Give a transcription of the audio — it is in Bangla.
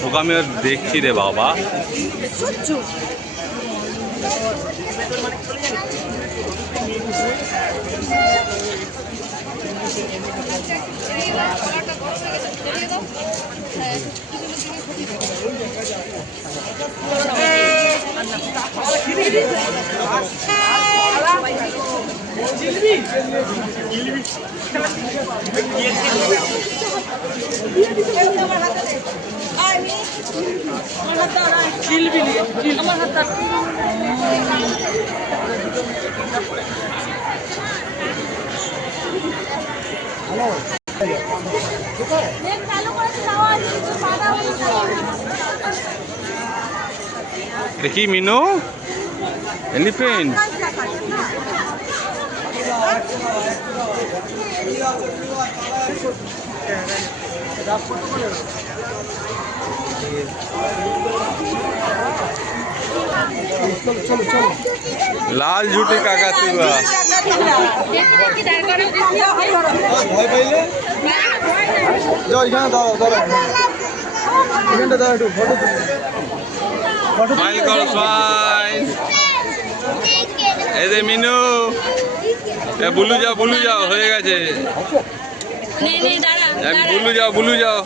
তোকে আমি দেখছি রে বাবা। দেখি মিনু এলিফেন্ট। লাল ঝুটি কাকাতুয়া। স্মাইল করো, স্মাইল। এই যে মিনু, বুলু যাও, বুলু যাও, হয়ে গেছে। বুলু যাও, বুলু যাও।